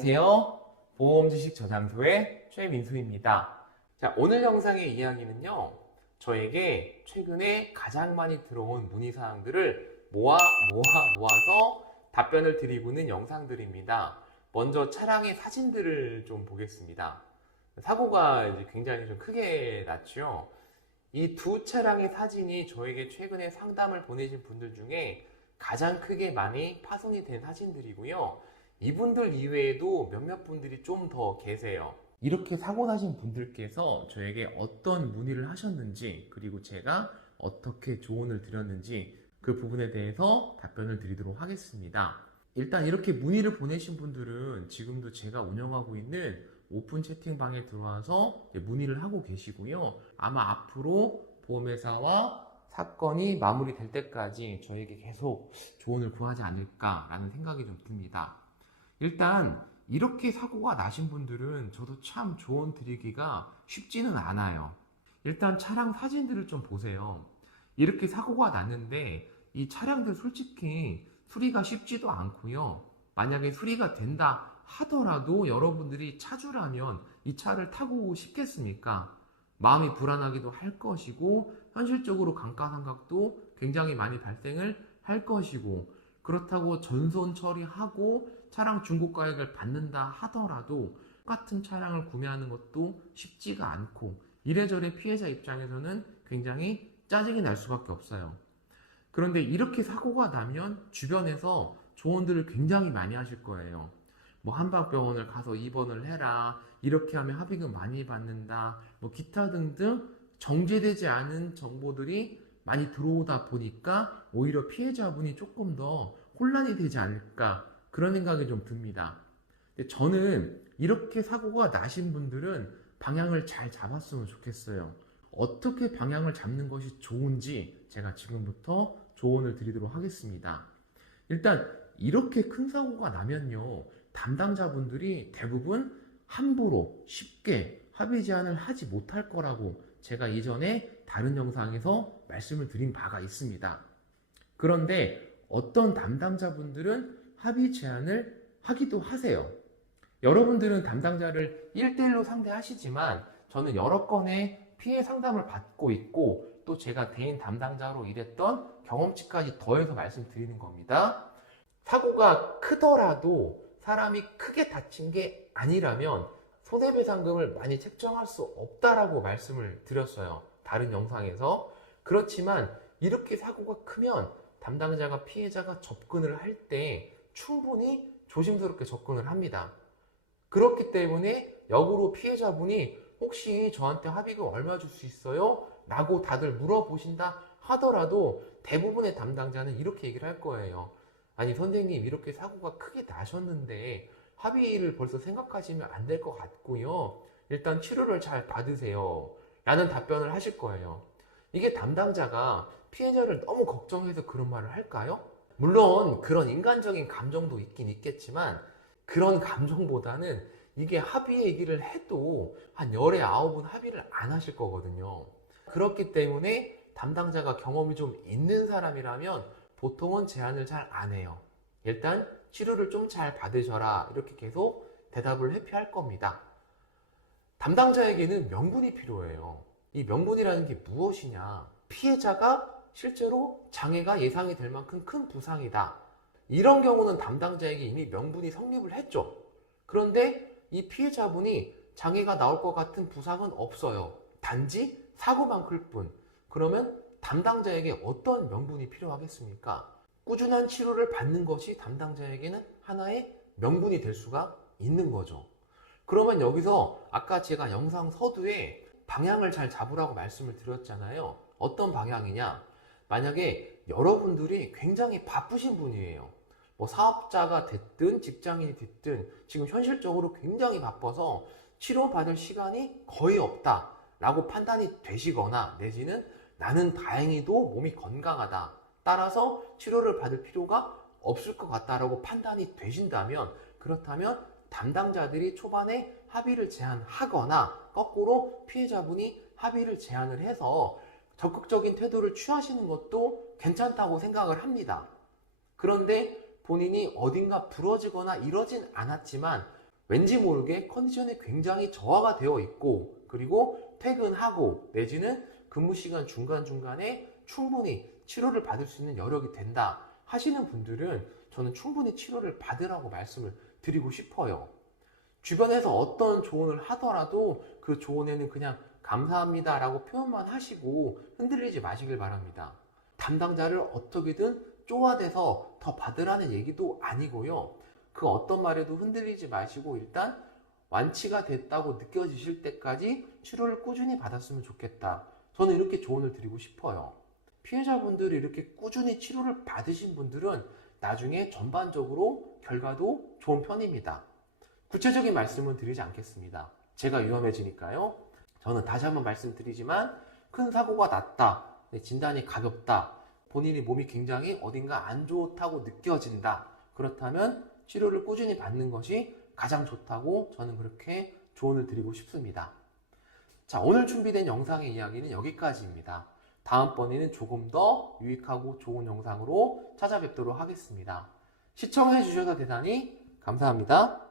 안녕하세요. 보험지식저장소의 최민수입니다. 자, 오늘 영상의 이야기는요, 저에게 최근에 가장 많이 들어온 문의사항들을 모아서 답변을 드리고 있는 영상들입니다. 먼저 차량의 사진들을 좀 보겠습니다. 사고가 이제 굉장히 좀 크게 났죠. 이 두 차량의 사진이 저에게 최근에 상담을 보내신 분들 중에 가장 크게 많이 파손이 된 사진들이고요. 이분들 이외에도 몇몇 분들이 좀 더 계세요. 이렇게 사고 나신 분들께서 저에게 어떤 문의를 하셨는지, 그리고 제가 어떻게 조언을 드렸는지 그 부분에 대해서 답변을 드리도록 하겠습니다. 일단 이렇게 문의를 보내신 분들은 지금도 제가 운영하고 있는 오픈 채팅방에 들어와서 문의를 하고 계시고요. 아마 앞으로 보험회사와 사건이 마무리될 때까지 저에게 계속 조언을 구하지 않을까라는 생각이 좀 듭니다. 일단 이렇게 사고가 나신 분들은 저도 참 조언 드리기가 쉽지는 않아요. 일단 차량 사진들을 좀 보세요. 이렇게 사고가 났는데 이 차량들 솔직히 수리가 쉽지도 않고요. 만약에 수리가 된다 하더라도 여러분들이 차주라면 이 차를 타고 싶겠습니까? 마음이 불안하기도 할 것이고, 현실적으로 감가상각도 굉장히 많이 발생을 할 것이고, 그렇다고 전손 처리하고 차량 중고가액을 받는다 하더라도 똑같은 차량을 구매하는 것도 쉽지가 않고, 이래저래 피해자 입장에서는 굉장히 짜증이 날 수밖에 없어요. 그런데 이렇게 사고가 나면 주변에서 조언들을 굉장히 많이 하실 거예요. 뭐 한방병원을 가서 입원을 해라, 이렇게 하면 합의금 많이 받는다, 뭐 기타 등등 정제되지 않은 정보들이 많이 들어오다 보니까 오히려 피해자분이 조금 더 혼란이 되지 않을까, 그런 생각이 좀 듭니다. 근데 저는 이렇게 사고가 나신 분들은 방향을 잘 잡았으면 좋겠어요. 어떻게 방향을 잡는 것이 좋은지 제가 지금부터 조언을 드리도록 하겠습니다. 일단 이렇게 큰 사고가 나면요, 담당자분들이 대부분 함부로 쉽게 합의 제한을 하지 못할 거라고 제가 이전에 다른 영상에서 말씀을 드린 바가 있습니다. 그런데 어떤 담당자분들은 합의 제한을 하기도 하세요. 여러분들은 담당자를 1대1로 상대하시지만 저는 여러 건의 피해 상담을 받고 있고, 또 제가 대인 담당자로 일했던 경험치까지 더해서 말씀드리는 겁니다. 사고가 크더라도 사람이 크게 다친 게 아니라면 손해배상금을 많이 책정할 수 없다라고 말씀을 드렸어요, 다른 영상에서. 그렇지만 이렇게 사고가 크면 담당자가 피해자가 접근을 할 때 충분히 조심스럽게 접근을 합니다. 그렇기 때문에 역으로 피해자분이 혹시 저한테 합의금 얼마 줄 수 있어요? 라고 다들 물어보신다 하더라도 대부분의 담당자는 이렇게 얘기를 할 거예요. 아니 선생님, 이렇게 사고가 크게 나셨는데 합의를 벌써 생각하시면 안 될 것 같고요. 일단 치료를 잘 받으세요. 라는 답변을 하실 거예요. 이게 담당자가 피해자를 너무 걱정해서 그런 말을 할까요? 물론 그런 인간적인 감정도 있긴 있겠지만, 그런 감정보다는 이게 합의 얘기를 해도 한 열에 9은 합의를 안 하실 거거든요. 그렇기 때문에 담당자가 경험이 좀 있는 사람이라면 보통은 제안을 잘 안 해요. 일단 치료를 좀 잘 받으셔라, 이렇게 계속 대답을 회피할 겁니다. 담당자에게는 명분이 필요해요. 이 명분이라는 게 무엇이냐? 피해자가 실제로 장애가 예상이 될 만큼 큰 부상이다. 이런 경우는 담당자에게 이미 명분이 성립을 했죠. 그런데 이 피해자분이 장애가 나올 것 같은 부상은 없어요. 단지 사고만 클 뿐. 그러면 담당자에게 어떤 명분이 필요하겠습니까? 꾸준한 치료를 받는 것이 담당자에게는 하나의 명분이 될 수가 있는 거죠. 그러면 여기서 아까 제가 영상 서두에 방향을 잘 잡으라고 말씀을 드렸잖아요. 어떤 방향이냐? 만약에 여러분들이 굉장히 바쁘신 분이에요. 뭐 사업자가 됐든 직장인이 됐든 지금 현실적으로 굉장히 바빠서 치료받을 시간이 거의 없다 라고 판단이 되시거나, 내지는 나는 다행히도 몸이 건강하다, 따라서 치료를 받을 필요가 없을 것 같다라고 판단이 되신다면, 그렇다면 담당자들이 초반에 합의를 제안하거나 거꾸로 피해자분이 합의를 제안을 해서 적극적인 태도를 취하시는 것도 괜찮다고 생각을 합니다. 그런데 본인이 어딘가 부러지거나 이러진 않았지만 왠지 모르게 컨디션이 굉장히 저하가 되어 있고, 그리고 퇴근하고 내지는 근무 시간 중간중간에 충분히 치료를 받을 수 있는 여력이 된다 하시는 분들은 저는 충분히 치료를 받으라고 말씀을 드리고 싶어요. 주변에서 어떤 조언을 하더라도 그 조언에는 그냥 감사합니다 라고 표현만 하시고 흔들리지 마시길 바랍니다. 담당자를 어떻게든 쪼아대서 더 받으라는 얘기도 아니고요. 그 어떤 말에도 흔들리지 마시고 일단 완치가 됐다고 느껴지실 때까지 치료를 꾸준히 받았으면 좋겠다. 저는 이렇게 조언을 드리고 싶어요. 피해자분들이 이렇게 꾸준히 치료를 받으신 분들은 나중에 전반적으로 결과도 좋은 편입니다. 구체적인 말씀은 드리지 않겠습니다. 제가 위험해지니까요. 저는 다시 한번 말씀드리지만 큰 사고가 났다, 진단이 가볍다, 본인이 몸이 굉장히 어딘가 안 좋다고 느껴진다. 그렇다면 치료를 꾸준히 받는 것이 가장 좋다고 저는 그렇게 조언을 드리고 싶습니다. 자, 오늘 준비된 영상의 이야기는 여기까지입니다. 다음번에는 조금 더 유익하고 좋은 영상으로 찾아뵙도록 하겠습니다. 시청해 주셔서 대단히 감사합니다.